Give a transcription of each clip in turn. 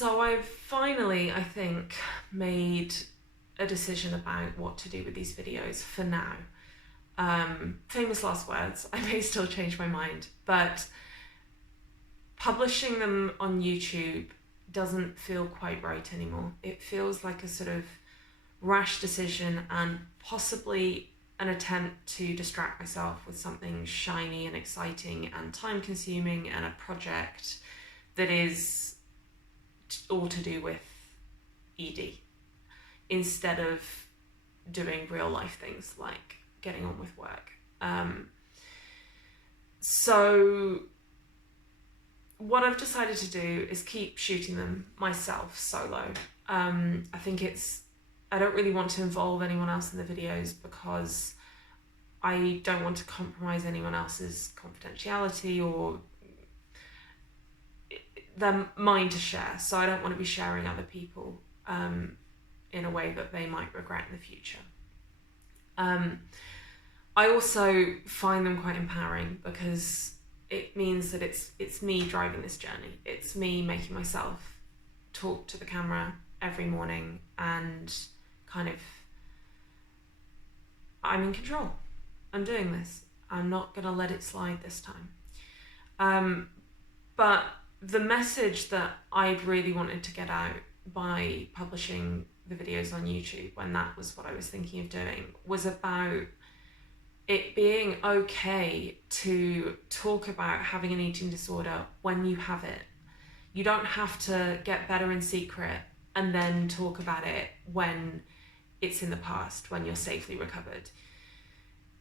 So I've finally, I think, made a decision about what to do with these videos for now. Famous last words, I may still change my mind, but publishing them on YouTube doesn't feel quite right anymore. It feels like a sort of rash decision and possibly an attempt to distract myself with something shiny and exciting and time consuming and a project that is all to do with ED instead of doing real life things like getting on with work. So what I've decided to do is keep shooting them myself solo. I think I don't really want to involve anyone else in the videos because I don't want to compromise anyone else's confidentiality or their mind to share. So I don't want to be sharing other people in a way that they might regret in the future. I also find them quite empowering because it means that it's me driving this journey. It's me making myself talk to the camera every morning and kind of, I'm in control. I'm doing this. I'm not going to let it slide this time. But the message that I'd really wanted to get out by publishing the videos on YouTube, when that was what I was thinking of doing, was about it being okay to talk about having an eating disorder when you have it. You don't have to get better in secret and then talk about it when it's in the past, when you're safely recovered.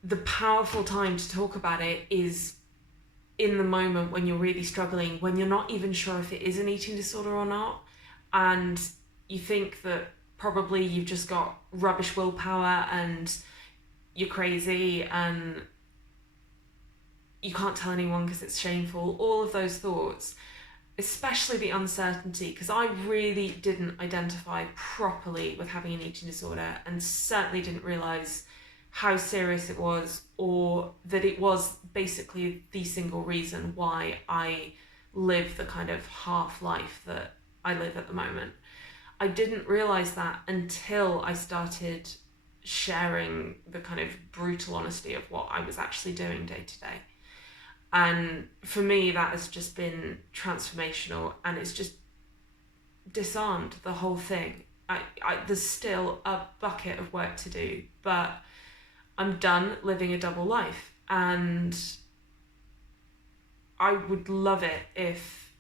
The powerful time to talk about it is in the moment when you're really struggling, when you're not even sure if it is an eating disorder or not, and you think that probably you've just got rubbish willpower and you're crazy and you can't tell anyone because it's shameful, all of those thoughts, especially the uncertainty, because I really didn't identify properly with having an eating disorder and certainly didn't realise how serious it was, or that it was basically the single reason why I live the kind of half life that I live at the moment. I didn't realise that until I started sharing the kind of brutal honesty of what I was actually doing day to day. And for me, that has just been transformational, and it's just disarmed the whole thing. There's still a bucket of work to do, but I'm done living a double life, and I would love it if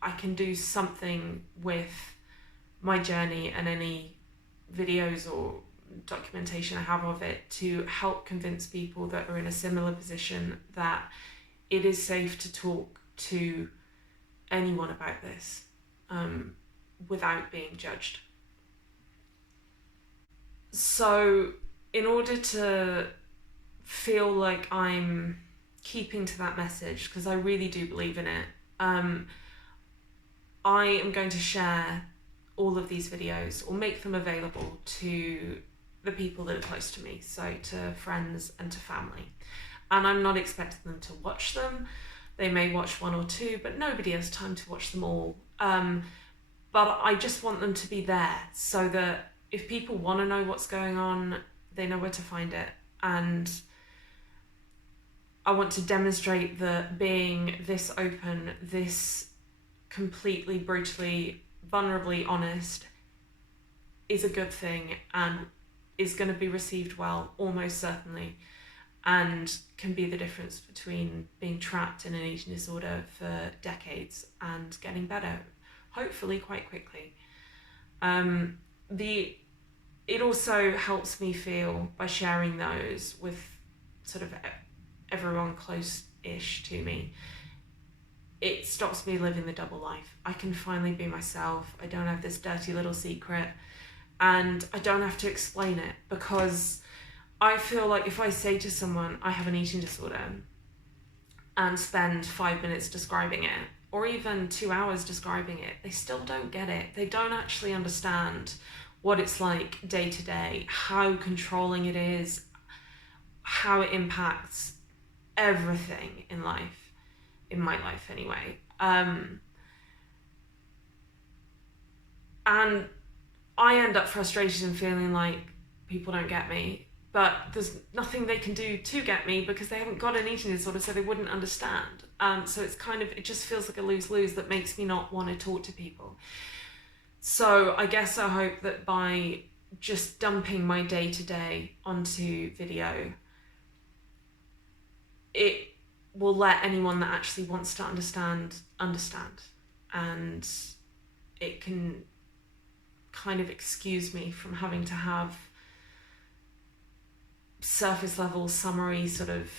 I can do something with my journey and any videos or documentation I have of it to help convince people that are in a similar position that it is safe to talk to anyone about this without being judged. So in order to feel like I'm keeping to that message, because I really do believe in it, I am going to share all of these videos or make them available to the people that are close to me, so to friends and to family. And I'm not expecting them to watch them. They may watch one or two, but nobody has time to watch them all. But I just want them to be there so that if people want to know what's going on, they know where to find it. And I want to demonstrate that being this open, this completely, brutally, vulnerably honest is a good thing and is going to be received well, almost certainly, and can be the difference between being trapped in an eating disorder for decades and getting better, hopefully quite quickly. It also helps me feel, by sharing those with sort of everyone close-ish to me, it stops me living the double life. I can finally be myself. I don't have this dirty little secret, and I don't have to explain it, because I feel like if I say to someone I have an eating disorder and spend 5 minutes describing it, or even 2 hours describing it, they still don't get it. They don't actually understand what it's like day to day, how controlling it is, how it impacts everything in life, in my life anyway. And I end up frustrated and feeling like people don't get me, but there's nothing they can do to get me because they haven't got an eating disorder, so they wouldn't understand. So it's kind of, it just feels like a lose-lose that makes me not want to talk to people. So I guess I hope that by just dumping my day-to-day onto video, it will let anyone that actually wants to understand, and it can kind of excuse me from having to have surface level, summary, sort of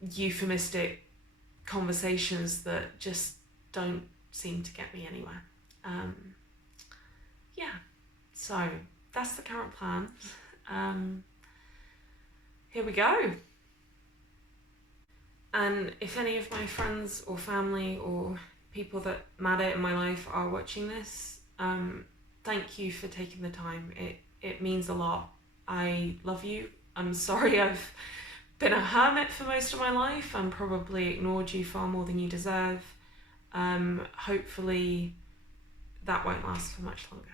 euphemistic conversations that just don't seem to get me anywhere. Yeah, so that's the current plan. Here we go. And if any of my friends or family or people that matter in my life are watching this, thank you for taking the time. It means a lot. I love you. I'm sorry I've been a hermit for most of my life and probably ignored you far more than you deserve. Hopefully that won't last for much longer.